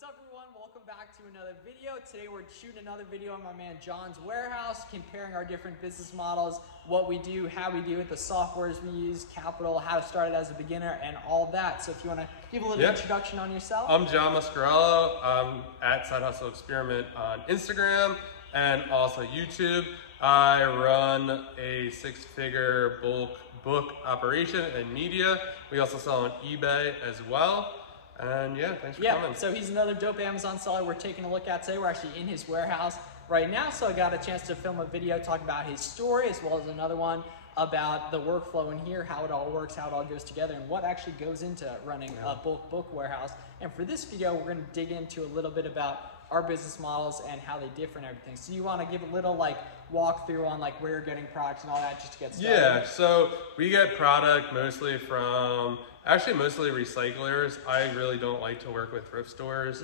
What's up everyone, welcome back to another video. Today we're shooting another video on my man John's warehouse, comparing our different business models, what we do, how we do it, the softwares we use, capital, how to start it as a beginner, and all that. So if you want to give a little introduction on yourself. I'm John Mascarello. I'm at Side Hustle Experiment on Instagram and also YouTube. I run a six-figure bulk book operation and media. We also sell on eBay as well. And yeah, thanks for coming. So he's another dope Amazon seller we're taking a look at today. We're actually in his warehouse right now, so I got a chance to film a video talking about his story, as well as another one about the workflow in here, how it all works, how it all goes together, and what actually goes into running a bulk book warehouse. And for this video, we're going to dig into a little bit about our business models and how they differ and everything. So you want to give a little walkthrough on where you're getting products and all that just to get started? Yeah, so we get product mostly from, mostly recyclers. I really don't like to work with thrift stores.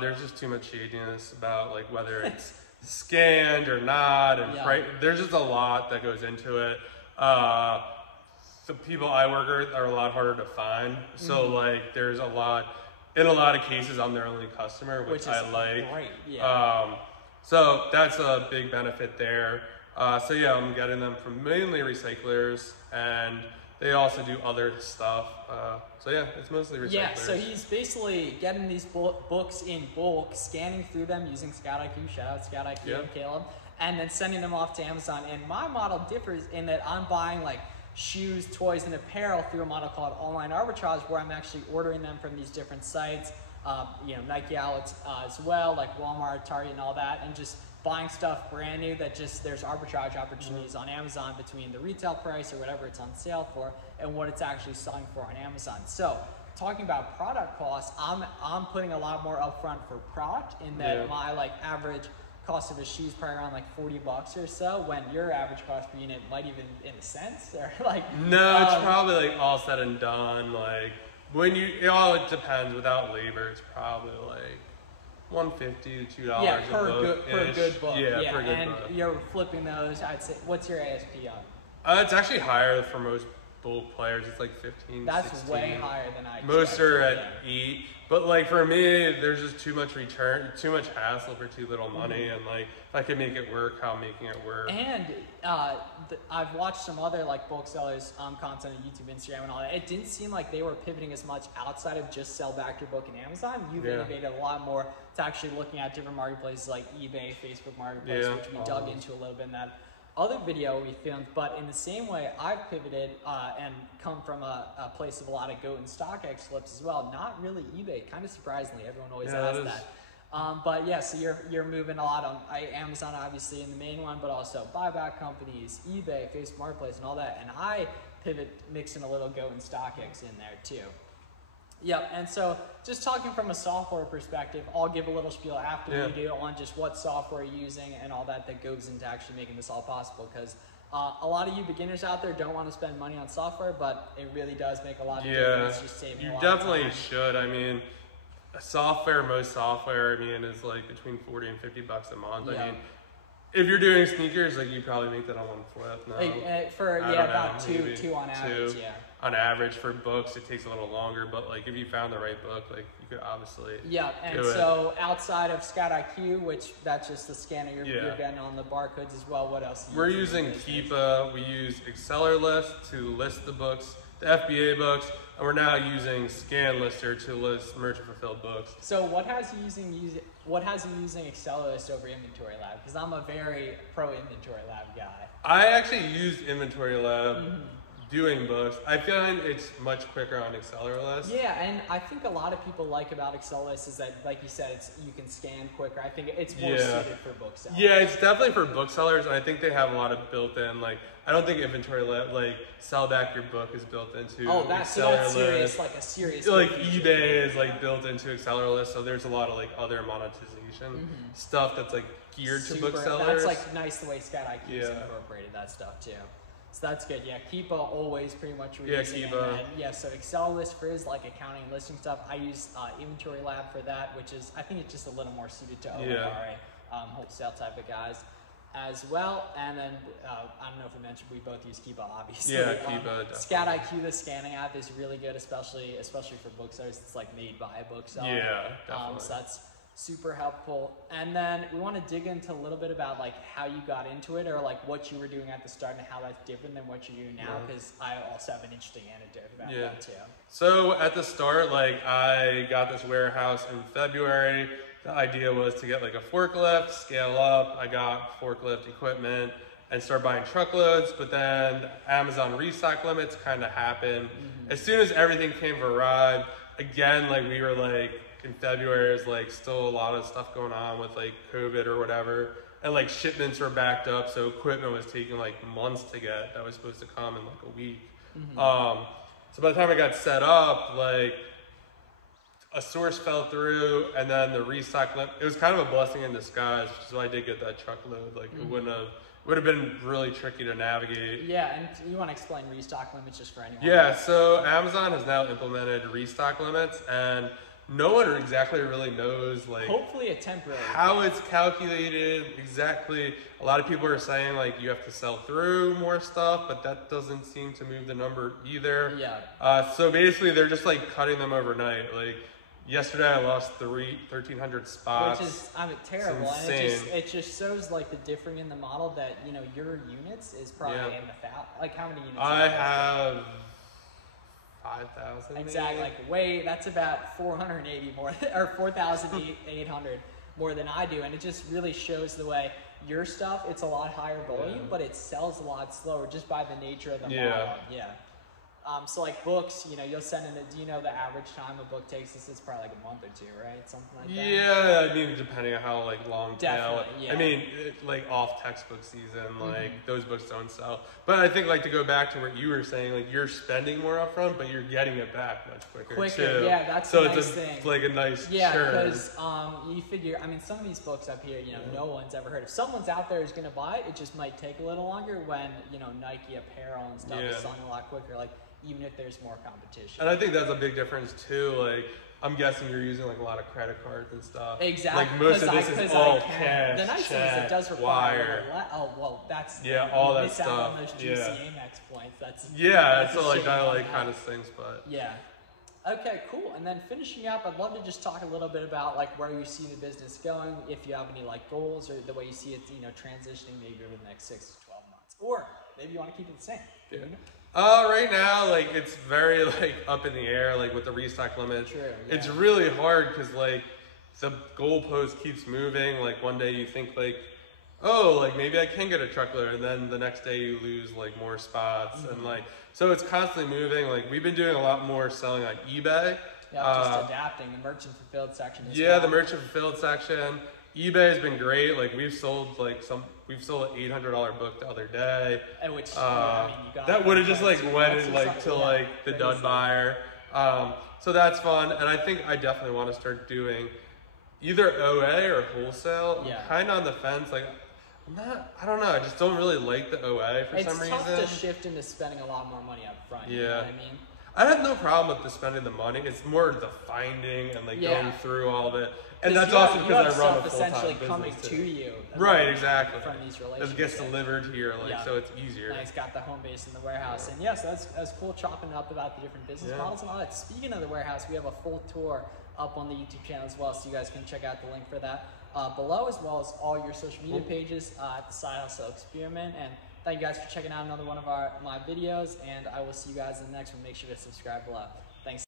There's just too much shadiness about whether it's scanned or not, and there's just a lot that goes into it. The people I work with are a lot harder to find. So there's in a lot of cases, I'm their only customer, which I like. Great. Yeah. So that's a big benefit there. So yeah, I'm getting them from mainly recyclers, and they also do other stuff. So yeah, it's mostly recyclers. Yeah, so he's basically getting these books in bulk, scanning through them using Scout IQ, shout out Scout IQ and Caleb, and then sending them off to Amazon. And my model differs in that I'm buying shoes, toys, and apparel through a model called Online Arbitrage, where I'm actually ordering them from these different sites, Nike outlets as well, like Walmart, Target, and all that, and just buying stuff brand new that there's arbitrage opportunities on Amazon between the retail price or whatever it's on sale for and what it's actually selling for on Amazon. So talking about product costs, I'm putting a lot more upfront for product in that my average cost of a shoe is probably around $40 or so, when your average cost per unit might even in a sense or no, it's probably all said and done. It depends. Without labor, it's probably $150 to $2 per good book. Yeah, per good book. And you're flipping those. I'd say, what's your ASP on? It's actually higher for most bulk players. It's 15, That's 16. way higher than I expected. Most are at 8. But for me, there's just too much too much hassle for too little money. And if I could make it work, how I'm making it work. And I've watched some other bulk sellers content on YouTube, Instagram, and all that. It didn't seem like they were pivoting as much outside of just sell back your book in Amazon. You've innovated a lot more to actually looking at different marketplaces like eBay, Facebook Marketplace, which we dug into a little bit in that other video we filmed. But in the same way, I've pivoted and come from a place of a lot of GOAT and StockX flips as well. Not really eBay, kind of surprisingly. Everyone always asks that. But yeah, so you're moving a lot on Amazon, obviously, in the main one, but also buyback companies, eBay, Facebook Marketplace, and all that. And I pivot, mixing a little GOAT and StockX in there too. Yep, and so just talking from a software perspective, I'll give a little spiel after we do on just what software you're using and all that goes into actually making this all possible, because a lot of you beginners out there don't want to spend money on software, but it really does make a lot of difference. Just saving a lot of time. You definitely should. I mean, most software, is between 40 and 50 bucks a month. I mean, if you're doing sneakers, you probably make that on one flip. No, about two on average. On average, for books, it takes a little longer, but if you found the right book, you could obviously so outside of Scout IQ, which that's just the scanner you're getting on the barcodes as well, what else? We're using Keepa. We use AccelerList to list the books, the FBA books, and we're now using ScanLister to list merchant fulfilled books. So what has you using AccelerList over Inventory Lab? Because I'm a very pro Inventory Lab guy. I actually use Inventory Lab doing books. I find it's much quicker on AccelerList. Yeah, and I think a lot of people like about AccelerList is that, like you said, you can scan quicker. I think it's more suited for booksellers. Yeah, it's definitely for booksellers, and I think they have a lot of built-in, I don't think Inventory Lab, sell back your book is built into that's serious, a serious eBay is built into AccelerList, so there's a lot of other monetization stuff that's geared to booksellers. That's nice the way Scout IQ has incorporated that stuff too. So that's good. Yeah, Keepa always pretty much releasing. Keepa. So AccelerList for his accounting and listing stuff. I use Inventory Lab for that, which is, I think it's just a little more suited to ORA, wholesale type of guys. as well. And then I don't know if we mentioned, we both use Kiba, obviously. Yeah, Kiba. Scat IQ, the scanning app, is really good, especially for booksellers. It's like made by a bookseller. Yeah, definitely. So that's super helpful. And then we want to dig into a little bit about like how you got into it, or like what you were doing at the start and how that's different than what you're doing now, because I also have an interesting anecdote about that too. So at the start, like I got this warehouse in February. The idea was to get like a forklift, scale up. I got forklift equipment and start buying truckloads, but then Amazon restock limits kind of happened. As soon as everything came arrived, again, like we were like in February, there's like still a lot of stuff going on with like COVID or whatever. And like shipments were backed up, so equipment was taking like months to get that was supposed to come in like a week. So by the time I got set up, like a source fell through, and then the restock limit, it was kind of a blessing in disguise, so I did get that truckload. Like it would have been really tricky to navigate. Yeah, and you want to explain restock limits just for anyone? Yeah, so Amazon has now implemented restock limits, and no one exactly really knows like hopefully a temporary how it's calculated exactly. A lot of people are saying like you have to sell through more stuff, but that doesn't seem to move the number either. Yeah. So basically they're just like cutting them overnight. Like yesterday I lost 1,300 spots. Which is terrible. And it just shows like the differing in the model that, you know, your units is probably in the like how many units? I have 5,000. Exactly. That's about 480 more, or 4,800 more than I do. And it just really shows the way your stuff, it's a lot higher volume, but it sells a lot slower just by the nature of the model. Yeah. So like books, you know, you'll send in do you know the average time a book takes us? It's probably like a month or two, right? Something like that. Yeah, I mean, depending on how like long tail. Yeah. I mean, like off textbook season, like those books don't sell. But I think like to go back to what you were saying, like you're spending more upfront, but you're getting it back much quicker too. Yeah, that's so the nice it's thing. Like a nice because you figure, I mean, some of these books up here, you know, no one's ever heard of. Someone's out there who's going to buy it. It just might take a little longer when, you know, Nike apparel and stuff is selling a lot quicker. Like, even if there's more competition. And I think that's a big difference too. Like, I'm guessing you're using like a lot of credit cards and stuff. Exactly. Like most of this is all cash. The nice thing is it does require that's all that stuff. stuff. On those juicy Amex points. That's so like that like kind of things, but Okay, cool. And then finishing up, I'd love to just talk a little bit about like where you see the business going, if you have any like goals or the way you see it, you know, transitioning maybe over the next 6 to 12 months, or maybe you want to keep it the same. Yeah. Right now, like it's very like up in the air, like with the restock limit. True, It's really hard because like the goalpost keeps moving. Like one day you think like, oh, like maybe I can get a truckload, and then the next day you lose like more spots, and like so it's constantly moving. Like we've been doing a lot more selling on eBay. Yeah, just adapting the merchant fulfilled section. The merchant fulfilled section. eBay has been great. Like we've sold an $800 book the other day. And which I mean, you got that would have just like went like to like the dud buyer. So that's fun, and I think I definitely want to start doing either OA or wholesale. I'm kind of on the fence. Like I don't know. I just don't really like the OA for some reason. It's tough to shift into spending a lot more money up front. You know what I mean? I have no problem with the spending the money. It's more the finding and like going through all of it. And that's also because I run a full-time essentially business coming too. to you. Right, exactly. From these relationships. It gets delivered here, like so it's easier. Nice, got the home base in the warehouse. And yes, that's cool chopping up about the different business models and all that. Speaking of the warehouse, we have a full tour up on the YouTube channel as well, so you guys can check out the link for that below, as well as all your social media pages at the Side Hustle Experiment. And thank you guys for checking out another one of my videos, and I will see you guys in the next one. Make sure to subscribe below. Thanks.